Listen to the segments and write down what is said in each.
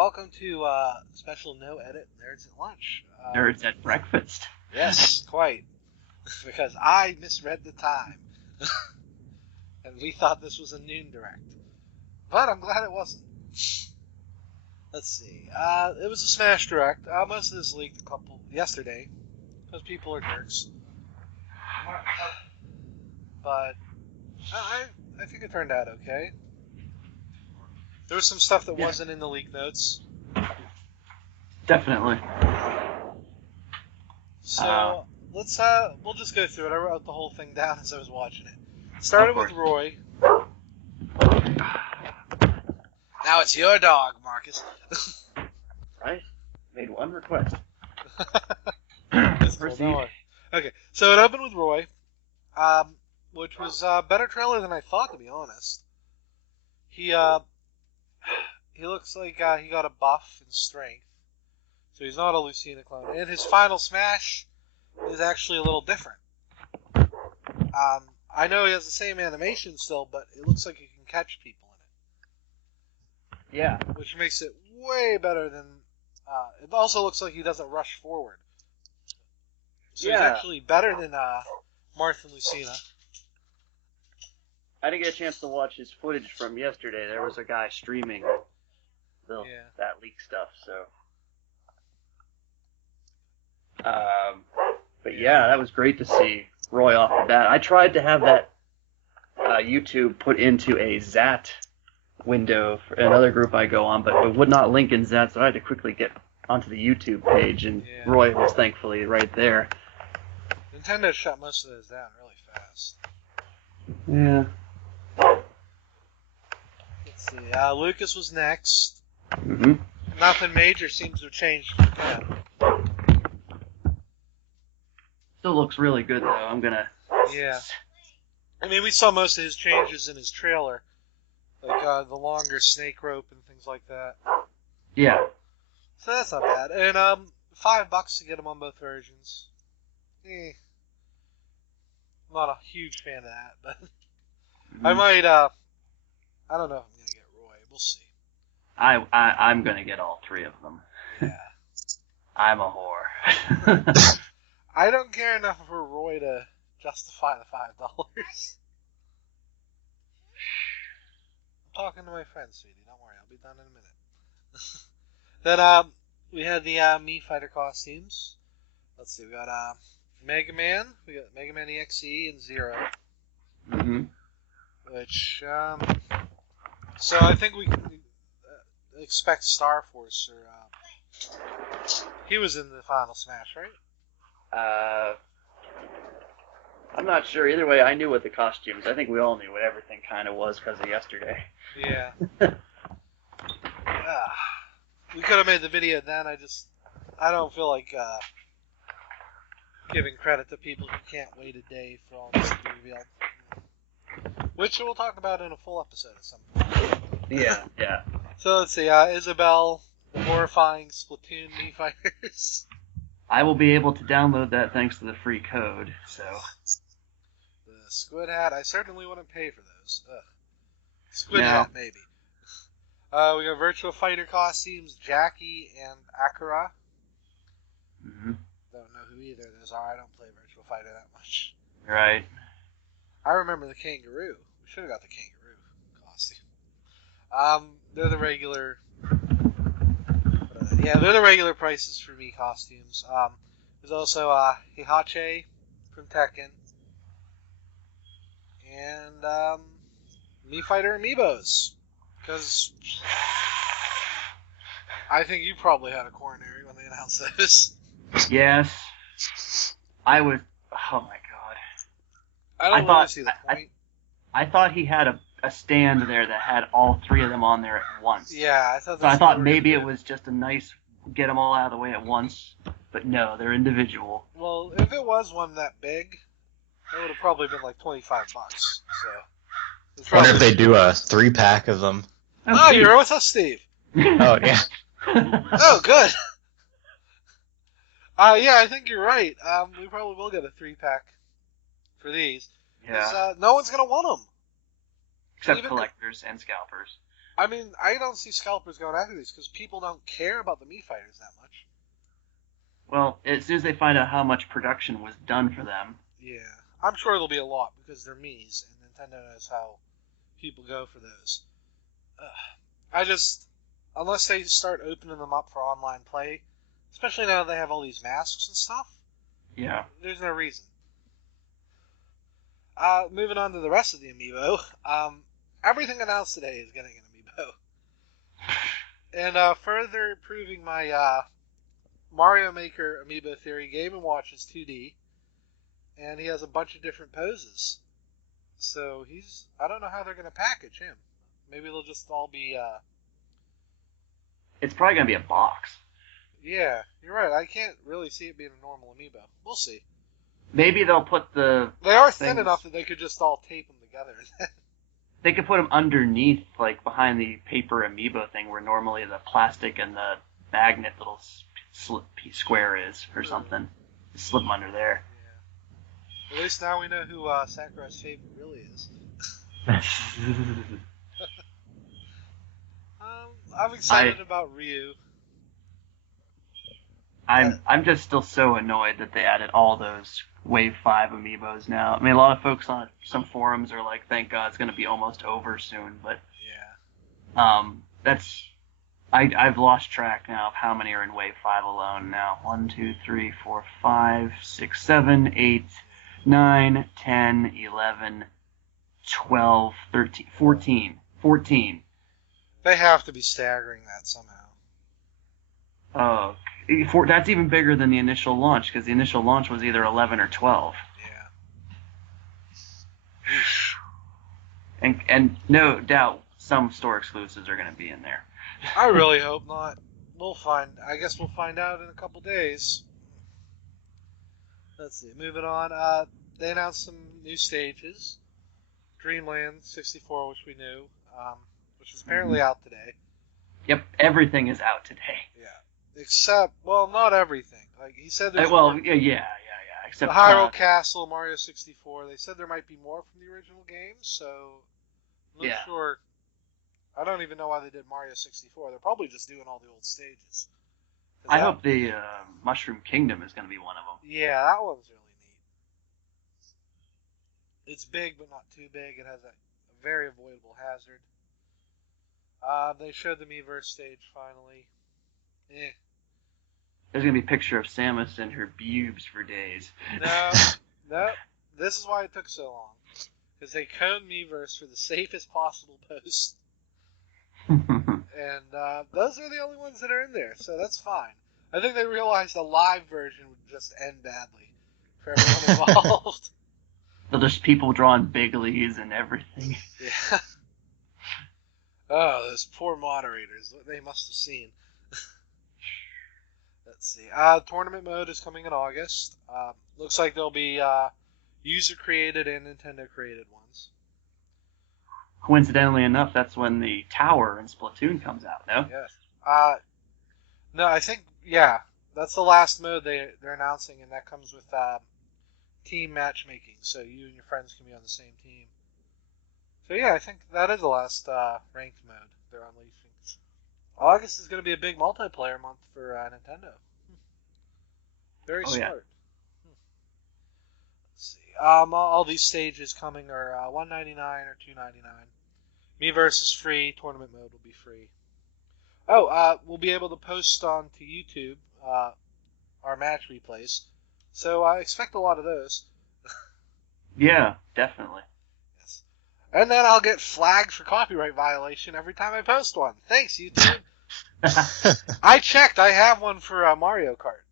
welcome to special no-edit Nerds at Lunch. Nerds at breakfast. Yes, quite. Because I misread the time. And we thought this was a noon direct. But I'm glad it wasn't. Let's see. It was a Smash Direct. Most of this leaked yesterday. Because people are jerks. But I think it turned out okay. There was some stuff that wasn't in the leak notes. Definitely. So we'll just go through it. I wrote the whole thing down as I was watching it. Started with Roy. Now it's your dog, Marcus. I made one request. Proceed. Okay, so it opened with Roy, which was a better trailer than I thought, to be honest. He looks like he got a buff in strength, so he's not a Lucina clone. And his final smash is actually a little different. I know he has the same animation still, but it looks like he can catch people in it. Yeah. Which makes it way better than... it also looks like he doesn't rush forward. So he's actually better than Marth and Lucina. I didn't get a chance to watch his footage from yesterday. There was a guy streaming that leak stuff, so... But yeah, that was great to see Roy off the bat. I tried to have that YouTube put into a Zat window for another group I go on, but it would not link in Zat, so I had to quickly get onto the YouTube page, and Roy was thankfully right there. Nintendo shut most of those down really fast. Yeah. Let's see. Lucas was next. Mm-hmm. Nothing major seems to have changed for him. Still looks really good, though. I'm gonna... Yeah. I mean, we saw most of his changes in his trailer. Like, the longer snake rope and things like that. Yeah. So that's not bad. And, $5 to get him on both versions. I'm not a huge fan of that, but... I might, I don't know if I'm gonna get Roy. We'll see. I'm gonna get all three of them. Yeah. I'm a whore. I don't care enough for Roy to justify the $5. I'm talking to my friend, sweetie. Don't worry, I'll be done in a minute. Then we had the Mii Fighter costumes. Let's see, we got Mega Man. We got Mega Man EXE and Zero. Mm-hmm. Which, so I think we can expect Star Force or he was in the final Smash, right? I'm not sure. Either way, I knew what the costumes. I think we all knew what everything kind of was because of yesterday. Yeah. We could have made the video then. I don't feel like giving credit to people who can't wait a day for all this to be revealed. Which we'll talk about in a full episode at some point. Yeah, yeah. So let's see. Isabelle, the horrifying Splatoon Mii Fighters. I will be able to download that thanks to the free code, so... The Squid Hat, I certainly wouldn't pay for those. Squid Hat, maybe. We got Virtua Fighter costumes, Jackie and Akira. Mm-hmm. Don't know who either of those are. I don't play Virtua Fighter that much. Right. I remember the kangaroo. We should have got the kangaroo costume. They're the regular... they're the regular prices for Mii costumes. There's also Heihachi from Tekken. And Mii Fighter Amiibos. Because I think you probably had a coronary when they announced those. Yes. I was... Oh my god. I don't want to see the point. I thought he had a stand there that had all three of them on there at once. Yeah, I thought. So I thought maybe it was just a nice get them all out of the way at once, but no, they're individual. Well, if it was one that big, it would have probably been like $25. So. Wonder if they do a 3-pack of them. Oh, you're with us, Steve. Oh yeah. Oh, good. Yeah, I think you're right. We probably will get a 3-pack for these. Yeah. No one's gonna want them. Except collectors and scalpers. I mean, I don't see scalpers going after these because people don't care about the Mii fighters that much. Well, as soon as they find out how much production was done for them. Yeah, I'm sure there'll be a lot because they're Mii's, and Nintendo knows how people go for those. I just, unless they start opening them up for online play, especially now that they have all these masks and stuff, Yeah. there's no reason. Moving on to the rest of the amiibo, everything announced today is getting an amiibo. And further proving my Mario Maker amiibo theory, Game & Watch is 2D, and he has a bunch of different poses. So I don't know how they're going to package him. Maybe they'll just all be, It's probably going to be a box. Yeah, you're right. I can't really see it being a normal amiibo. We'll see. Maybe they'll put the... They are thin enough that they could just all tape them together. They could put them underneath, like behind the paper amiibo thing, where normally the plastic and the magnet little square is, or something. Just slip them under there. Yeah. At least now we know who Sakurai's favorite really is. I'm excited about Ryu. I'm just still so annoyed that they added all those Wave 5 amiibos now. I mean, a lot of folks on some forums are like, thank God it's going to be almost over soon, but I've lost track now of how many are in Wave 5 alone now. 1, 2, 3, 4, 5, 6, 7, 8, 9, 10, 11, 12, 13, 14. 14. They have to be staggering that somehow. Oh, that's even bigger than the initial launch, because the initial launch was either 11 or 12. Yeah. And no doubt some store exclusives are going to be in there. I really hope not. I guess we'll find out in a couple days. Let's see. Moving on. They announced some new stages. Dreamland 64, which we knew, which is apparently out today. Yep, everything is out today. Yeah. Except, well, not everything. Like he said, there's yeah. Except the Hyrule Castle, Mario 64. They said there might be more from the original game, so I'm not sure. I don't even know why they did Mario 64. They're probably just doing all the old stages. I hope the Mushroom Kingdom is going to be one of them. Yeah, that one's really neat. It's big, but not too big. It has a very avoidable hazard. They showed the Miiverse stage finally. There's going to be a picture of Samus and her boobs for days. No. This is why it took so long. Because they coned Miiverse for the safest possible post. And those are the only ones that are in there, so that's fine. I think they realized a live version would just end badly for everyone involved. There's people drawing biglies and everything. Yeah. Oh, those poor moderators. What they must have seen. Let's see. Tournament mode is coming in August. Looks like there'll be user-created and Nintendo-created ones. Coincidentally enough, that's when the tower in Splatoon comes out, no? Yes. No, I think, that's the last mode they're announcing, and that comes with team matchmaking, so you and your friends can be on the same team. So yeah, I think that is the last ranked mode they're unleashing. August is going to be a big multiplayer month for Nintendo. Very smart. Yeah. Let's see. All these stages coming are $1.99 or $2.99. Miiverse is free. Tournament mode will be free. We'll be able to post onto YouTube our match replays. So I expect a lot of those. Yeah, definitely. Yes. And then I'll get flagged for copyright violation every time I post one. Thanks, YouTube. I checked. I have one for Mario Kart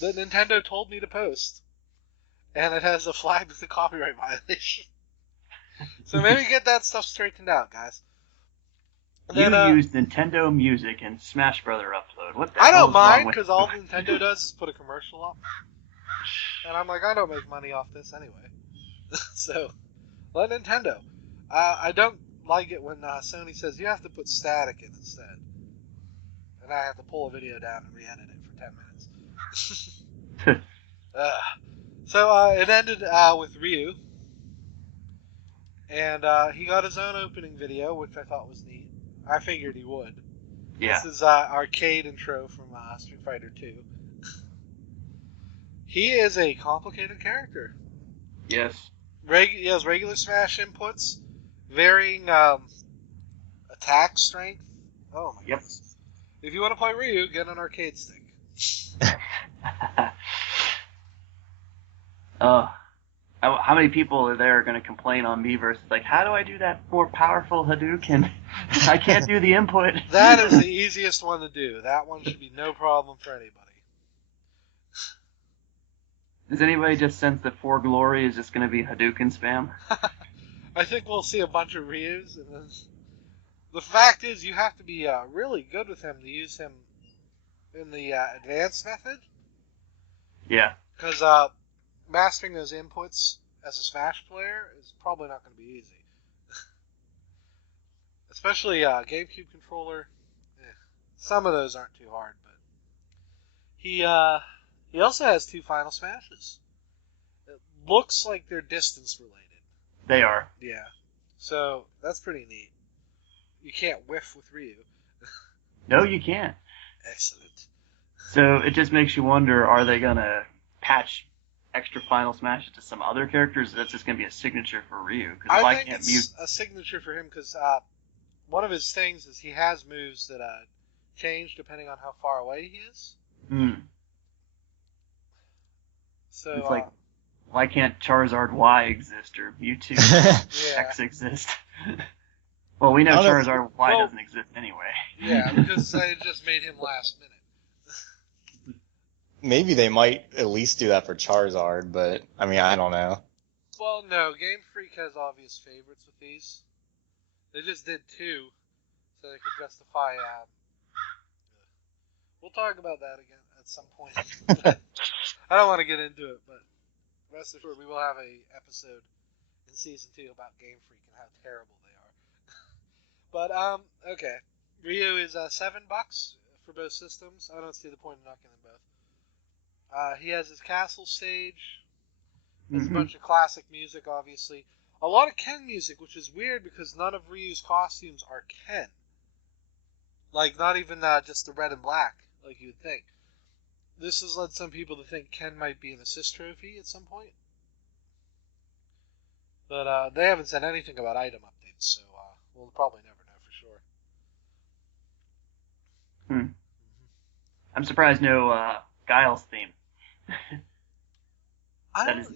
that Nintendo told me to post. And it has a flag with a copyright violation. So maybe get that stuff straightened out, guys. You used Nintendo Music and Smash Brother Upload. What the I hell don't is wrong mind, with because all Nintendo does is put a commercial up. And I'm like, I don't make money off this anyway. So, let Nintendo. I don't like it when Sony says you have to put static in instead. And I have to pull a video down and re-edit it for 10 minutes. So it ended with Ryu. And he got his own opening video, which I thought was neat. I figured he would. Yeah. This is arcade intro from Street Fighter 2. He is a complicated character. Yes. He has regular smash inputs, varying attack strength. Oh my Yep. goodness. If you want to play Ryu, get an arcade stick. How many people are there going to complain on Miiverse? Like, how do I do that more powerful Hadouken? I can't do the input. That is the easiest one to do. That one should be no problem for anybody. Does anybody just sense that For Glory is just going to be Hadouken spam? I think we'll see a bunch of Ryus, and then the fact is, you have to be really good with him to use him in the advanced method. Yeah. Because mastering those inputs as a Smash player is probably not going to be easy. Especially GameCube controller. Some of those aren't too hard, but he also has 2 Final Smashes. It looks like they're distance related. They are. Yeah. So that's pretty neat. You can't whiff with Ryu. No, you can't. Excellent. So it just makes you wonder, are they going to patch extra Final Smashes to some other characters? That's just going to be a signature for Ryu. I think it's a signature for him because one of his things is he has moves that change depending on how far away he is. Hmm. So It's like, why can't Charizard Y exist or Mewtwo yeah. X exist? Well, we know Charizard Y doesn't exist anyway. Yeah, because they just made him last minute. Maybe they might at least do that for Charizard, but I mean, I don't know. Well, no, Game Freak has obvious favorites with these. They just did 2, so they could justify. We'll talk about that again at some point. I don't want to get into it, but rest assured we will have a episode in season 2 about Game Freak and how terrible they are. But okay, Ryu is $7 for both systems. I don't see the point in knocking them both. He has his castle stage. There's a bunch of classic music, obviously. A lot of Ken music, which is weird because none of Ryu's costumes are Ken. Like, not even just the red and black, like you would think. This has led some people to think Ken might be an assist trophy at some point. But they haven't said anything about item updates, so we'll probably never know for sure. I'm surprised no Guile's theme.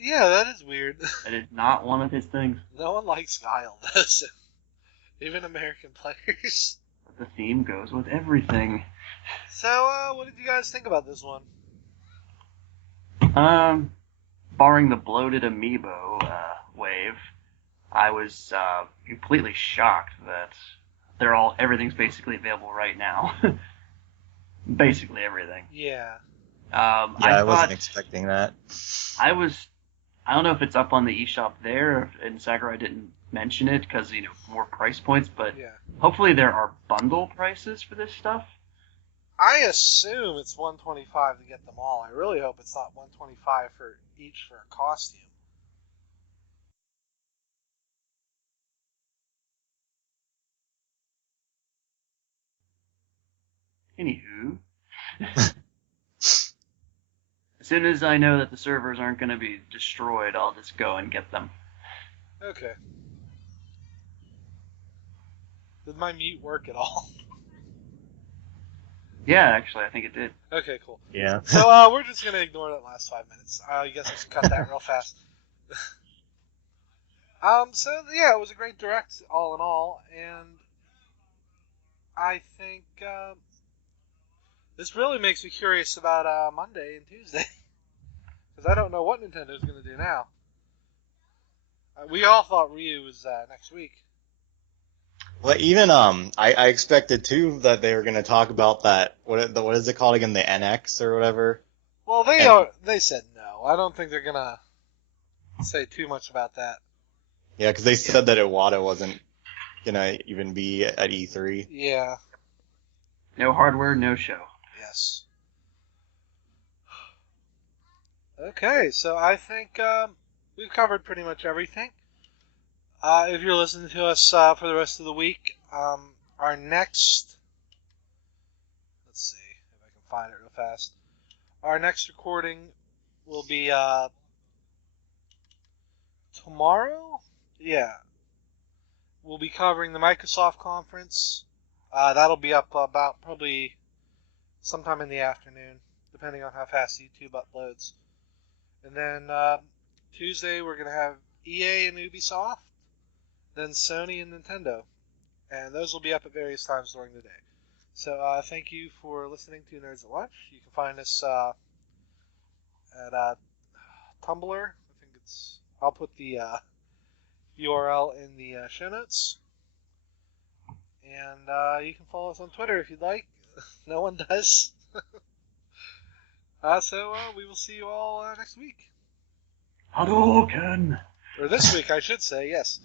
Yeah, that is weird. That is not one of his things. No one likes Guile, does it? Even American players. But the theme goes with everything. So, what did you guys think about this one? Barring the bloated amiibo wave, I was completely shocked that everything's basically available right now. Basically everything. Yeah. I wasn't expecting that. I don't know if it's up on the eShop there, and Sakurai didn't mention it because, more price points, but yeah. Hopefully there are bundle prices for this stuff. I assume it's $125 to get them all. I really hope it's not $125 for each for a costume. Anywho. As soon as I know that the servers aren't going to be destroyed, I'll just go and get them. Okay. Did my mute work at all? Yeah, actually, I think it did. Okay, cool. Yeah. So we're just going to ignore that last 5 minutes. I guess I should cut that real fast. So, yeah, it was a great direct, all in all, and I think this really makes me curious about Monday and Tuesday. Because I don't know what Nintendo's going to do now. We all thought Ryu was next week. Well, even I expected too that they were going to talk about that. What is it called again? The NX or whatever. Well, they said no. I don't think they're going to say too much about that. Yeah, because they said that Iwata wasn't going to even be at E3. Yeah. No hardware, no show. Yes. Okay, so I think we've covered pretty much everything. If you're listening to us for the rest of the week, our our next... Let's see if I can find it real fast. Our next recording will be tomorrow? Yeah. We'll be covering the Microsoft conference. That'll be up about probably sometime in the afternoon, depending on how fast YouTube uploads. And then Tuesday we're going to have EA and Ubisoft, then Sony and Nintendo. And those will be up at various times during the day. So thank you for listening to Nerds at Lunch. You can find us at Tumblr. I think it's... I'll put the URL in the show notes. And you can follow us on Twitter if you'd like. No one does. So we will see you all next week. Hadouken! Or this week, I should say, yes.